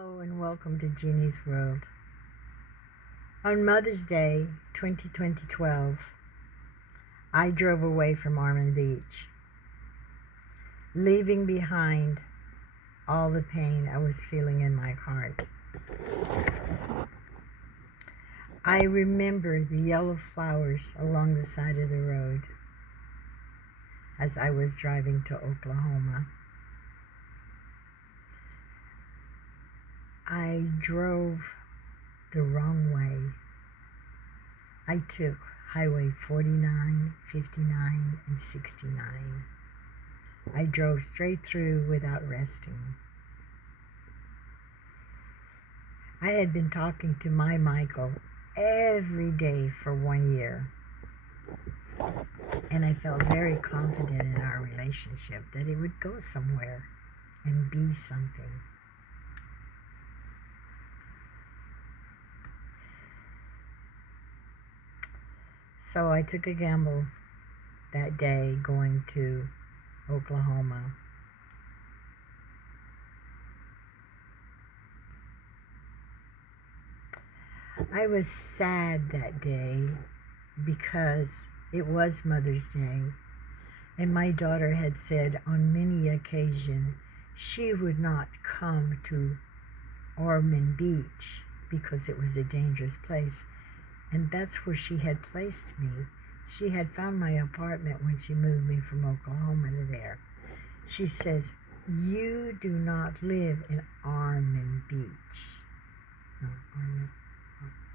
Hello and welcome to Jeannie's World. On Mother's Day 2012, I drove away from Ormond Beach, leaving behind all the pain I was feeling in my heart. I remember the yellow flowers along the side of the road as I was driving to Oklahoma. I drove the wrong way. I took Highway 49, 59, and 69. I drove straight through without resting. I had been talking to my Michael every day for 1 year. And I felt very confident in our relationship that it would go somewhere and be something. So I took a gamble that day going to Oklahoma. I was sad that day because it was Mother's Day, and my daughter had said on many occasions she would not come to Ormond Beach because it was a dangerous place. And that's where she had placed me. She had found my apartment when she moved me from Oklahoma to there. She says, "You do not live in Ormond Beach." No,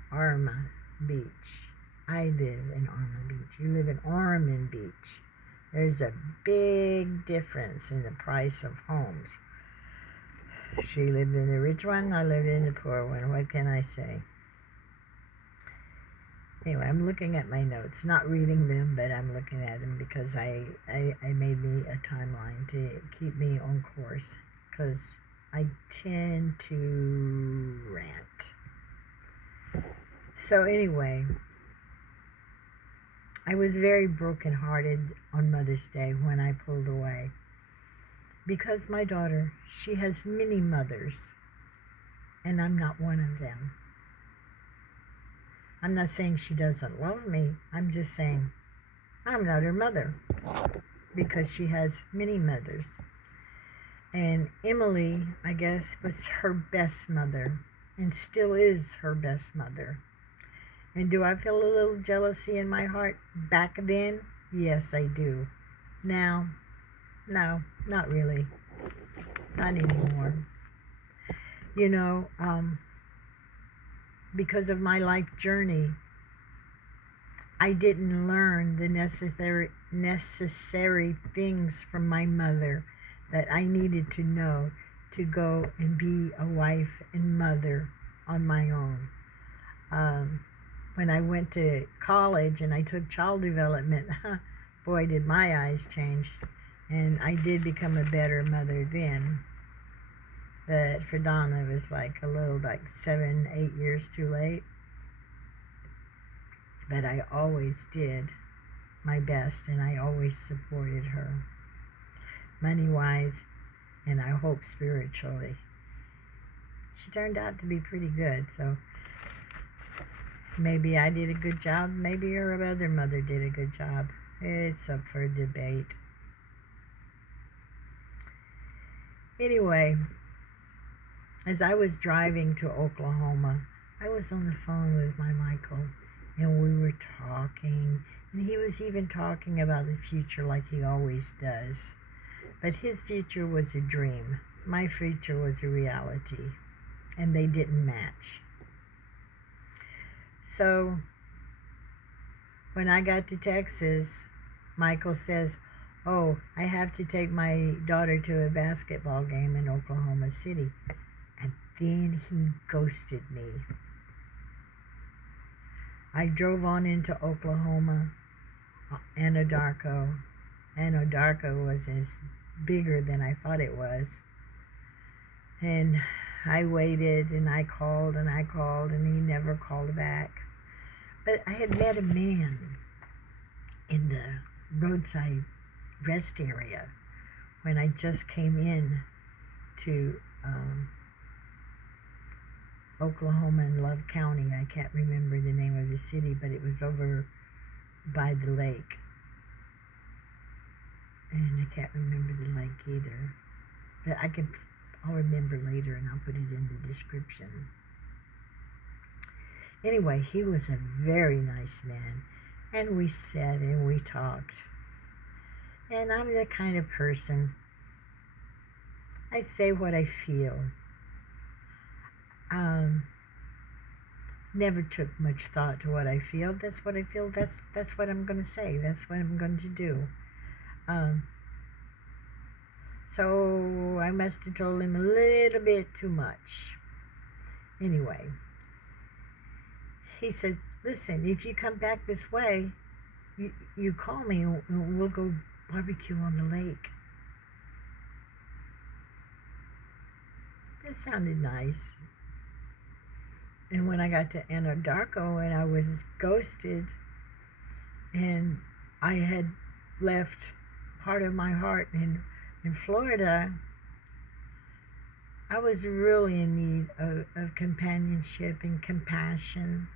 Ormond Beach. I live in Ormond Beach. You live in Ormond Beach. There's a big difference in the price of homes. She lived in the rich one, I lived in the poor one. What can I say? Anyway, I'm looking at my notes, not reading them, but I'm looking at them because I made me a timeline to keep me on course because I tend to rant. So anyway, I was very brokenhearted on Mother's Day when I pulled away because my daughter, she has many mothers, and I'm not one of them. I'm not saying she doesn't love me. I'm just saying I'm not her mother because she has many mothers. And Emily, I guess, was her best mother and still is her best mother. And do I feel a little jealousy in my heart back then? Yes, I do. Now, no, not really. Not anymore. You know, because of my life journey, I didn't learn the necessary things from my mother that I needed to know to go and be a wife and mother on my own. When I went to college and I took child development, boy, did my eyes change. And I did become a better mother then. But for Donna, it was like 7, 8 years too late. But I always did my best, and I always supported her, money-wise, and I hope spiritually. She turned out to be pretty good, so maybe I did a good job. Maybe her other mother did a good job. It's up for debate. Anyway, as I was driving to Oklahoma, I was on the phone with my Michael, and we were talking, and he was even talking about the future like he always does. But his future was a dream. My future was a reality, and they didn't match. So when I got to Texas, Michael says, "Oh, I have to take my daughter to a basketball game in Oklahoma City." Then he ghosted me. I drove on into Oklahoma, Anadarko. Anadarko was bigger than I thought it was. And I waited and I called and he never called back. But I had met a man in the roadside rest area when I just came in to Oklahoma and Love County. I can't remember the name of the city, but it was over by the lake. And I can't remember the lake either. But I'll remember later and I'll put it in the description. Anyway, he was a very nice man. And we sat and we talked. And I'm the kind of person, I say what I feel. Never took much thought to what I feel. That's what I feel. That's what I'm going to say. That's what I'm going to do. So I must have told him a little bit too much. Anyway, he said, listen, if you come back this way, you call me and we'll go barbecue on the lake. That sounded nice. And when I got to Anadarko and I was ghosted and I had left part of my heart in Florida, I was really in need of companionship and compassion.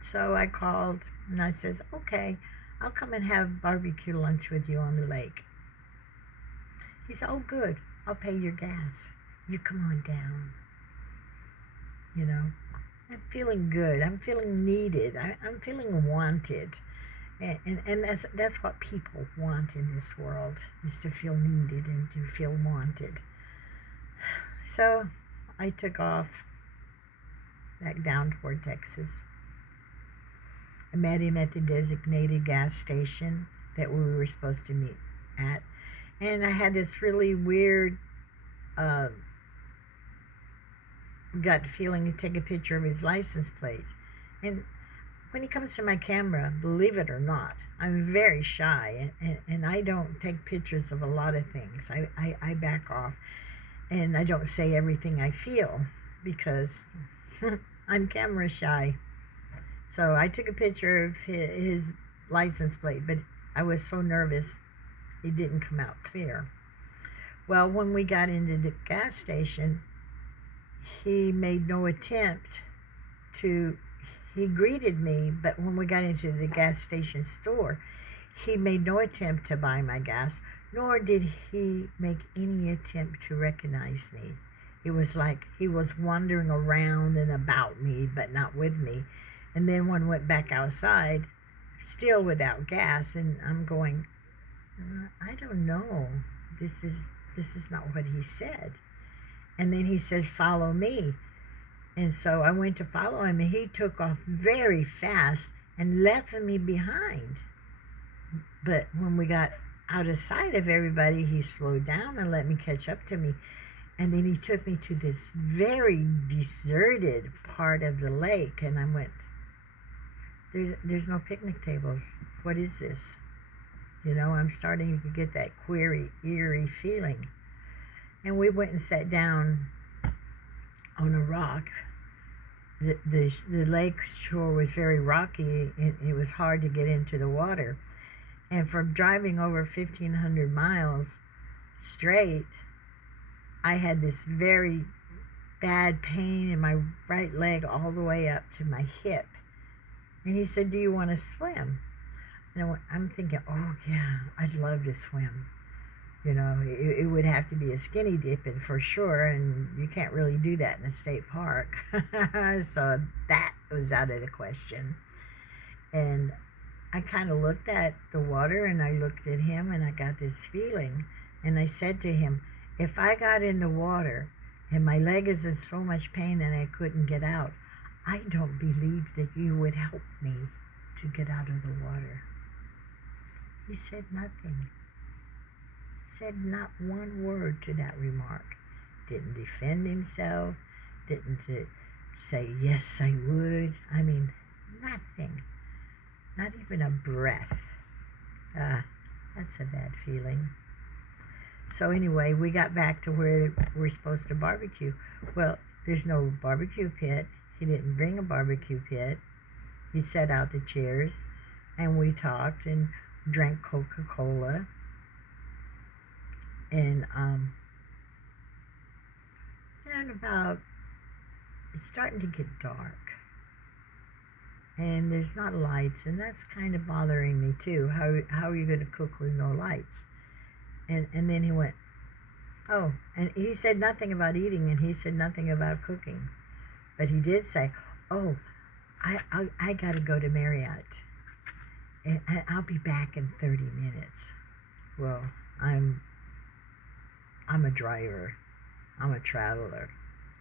So I called and I says, okay, I'll come and have barbecue lunch with you on the lake. He said, oh good, I'll pay your gas. You come on down. You know, I'm feeling good. I'm feeling needed. I'm feeling wanted. And that's what people want in this world, is to feel needed and to feel wanted. So I took off back down toward Texas. I met him at the designated gas station that we were supposed to meet at. And I had this really weird gut feeling to take a picture of his license plate. And when he comes to my camera, believe it or not, I'm very shy and I don't take pictures of a lot of things. I back off and I don't say everything I feel because I'm camera shy. So I took a picture of his license plate, but I was so nervous it didn't come out clear. Well, when we got into the gas station, he made no attempt to, he greeted me, but when we got into the gas station store, he made no attempt to buy my gas, nor did he make any attempt to recognize me. It was like he was wandering around and about me, but not with me. And then when we went back outside, still without gas, and I'm going, I don't know. This is not what he said. And then he says, follow me. And so I went to follow him, and he took off very fast and left me behind. But when we got out of sight of everybody, he slowed down and let me catch up to me. And then he took me to this very deserted part of the lake, and I went, there's no picnic tables. What is this? You know, I'm starting to get that query, eerie feeling. And we went and sat down on a rock. The lake shore was very rocky. It was hard to get into the water. And from driving over 1,500 miles straight, I had this very bad pain in my right leg all the way up to my hip. And he said, do you want to swim? And I'm thinking, oh yeah, I'd love to swim. You know, it would have to be a skinny dipping for sure, and you can't really do that in a state park. So that was out of the question. And I kind of looked at the water, and I looked at him, and I got this feeling. And I said to him, if I got in the water and my leg is in so much pain and I couldn't get out, I don't believe that you would help me to get out of the water. He said nothing. Said not one word to that remark. Didn't defend himself. Didn't say, yes, I would. I mean, nothing. Not even a breath. That's a bad feeling. So anyway, we got back to where we're supposed to barbecue. Well, there's no barbecue pit. He didn't bring a barbecue pit. He set out the chairs, and we talked and drank Coca-Cola. And around about, it's starting to get dark. And there's not lights, and that's kind of bothering me too. How are you going to cook with no lights? And then he went, oh, and he said nothing about eating, and he said nothing about cooking. But he did say, oh, I got to go to Marriott, and I'll be back in 30 minutes. Well, I'm a driver. I'm a traveler.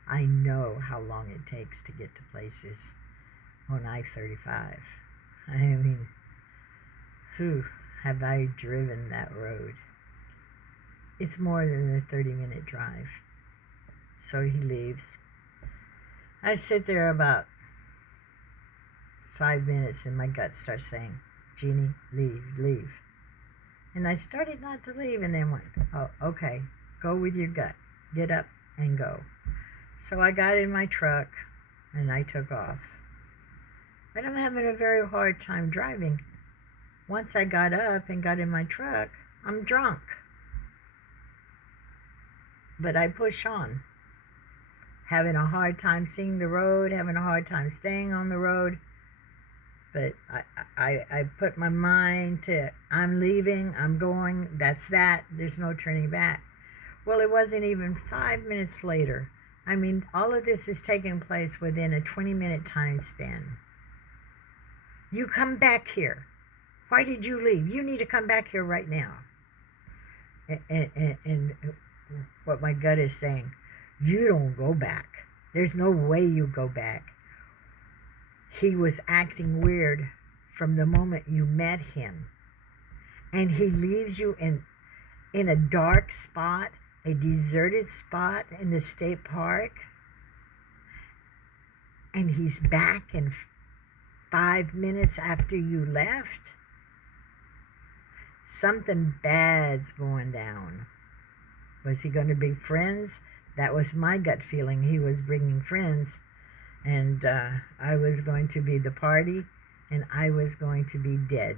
I know how long it takes to get to places on I-35. I mean, have I driven that road? It's more than a 30-minute drive. So he leaves. I sit there about 5 minutes and my gut starts saying, Jeannie, leave, leave. And I started not to leave and then went, oh, okay, go with your gut. Get up and go. So I got in my truck and I took off. But I'm having a very hard time driving. Once I got up and got in my truck, I'm drunk. But I push on. Having a hard time seeing the road, having a hard time staying on the road. But I put my mind to, I'm leaving, I'm going, that's that, there's no turning back. Well, it wasn't even 5 minutes later. I mean, all of this is taking place within a 20-minute time span. You come back here. Why did you leave? You need to come back here right now. And what my gut is saying, you don't go back. There's no way you go back. He was acting weird from the moment you met him. And he leaves you in a dark spot, a deserted spot in the state park. And he's back in 5 minutes after you left. Something bad's going down. Was he going to be friends? That was my gut feeling. He was bringing friends. And I was going to be the party. And I was going to be dead.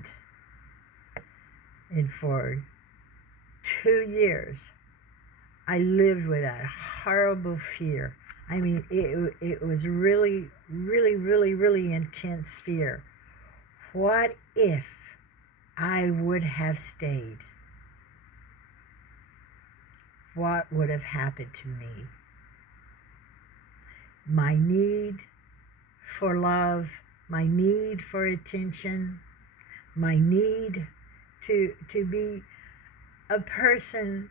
And for 2 years, I lived with that horrible fear. I mean, it was really, really, really, really intense fear. What if I would have stayed? What would have happened to me? My need for love, my need for attention, my need to be a person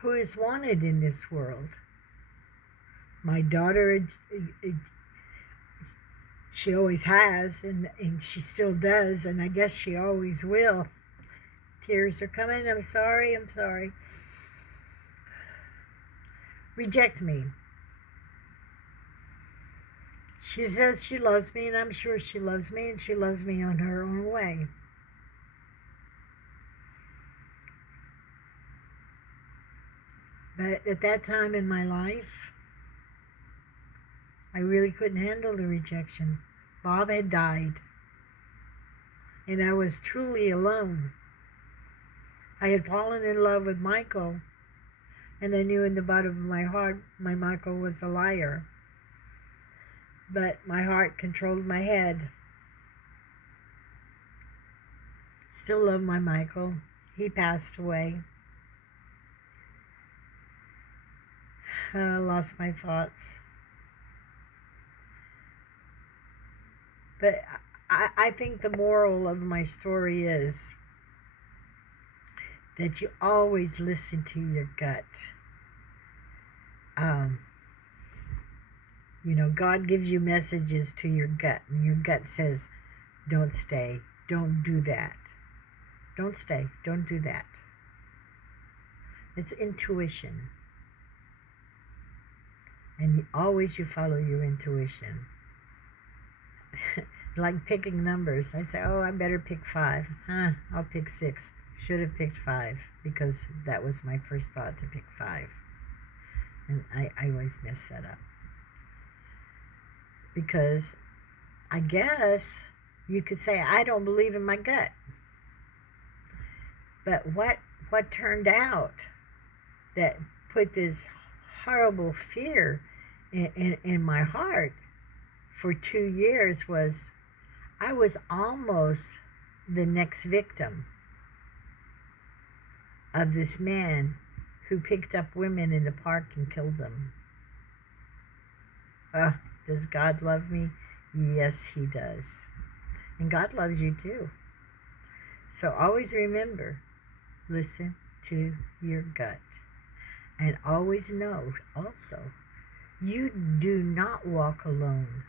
who is wanted in this world. My daughter, she always has, and she still does, and I guess she always will. Tears are coming. I'm sorry. Reject me. She says she loves me, and I'm sure she loves me, and she loves me on her own way. But at that time in my life, I really couldn't handle the rejection. Bob had died, and I was truly alone. I had fallen in love with Michael, and I knew in the bottom of my heart my Michael was a liar. But my heart controlled my head. Still love my Michael. He passed away. I lost my thoughts. But I think the moral of my story is that you always listen to your gut. God gives you messages to your gut, and your gut says, don't stay, don't do that. Don't stay, don't do that. It's intuition. And always you follow your intuition. Like picking numbers. I say, oh, I better pick 5. I'll pick 6. Should have picked 5, because that was my first thought, to pick 5. And I always mess that up. Because I guess you could say, I don't believe in my gut. But what turned out that put this horrible fear in my heart for 2 years was I was almost the next victim of this man who picked up women in the park and killed them. Does God love me? Yes, He does. And God loves you too. So always remember, listen to your gut. And always know also, you do not walk alone.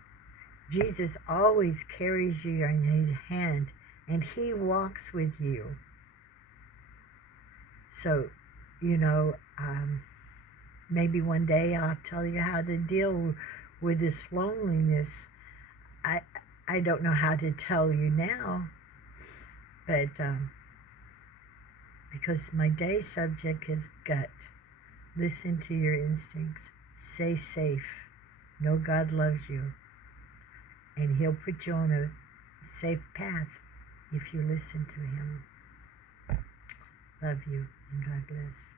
Jesus always carries you in His hand, and He walks with you. So, maybe one day I'll tell you how to deal with this loneliness. I don't know how to tell you now, but because my day subject is gut. Listen to your instincts. Stay safe. Know God loves you. And He'll put you on a safe path if you listen to Him. Love you, and God bless.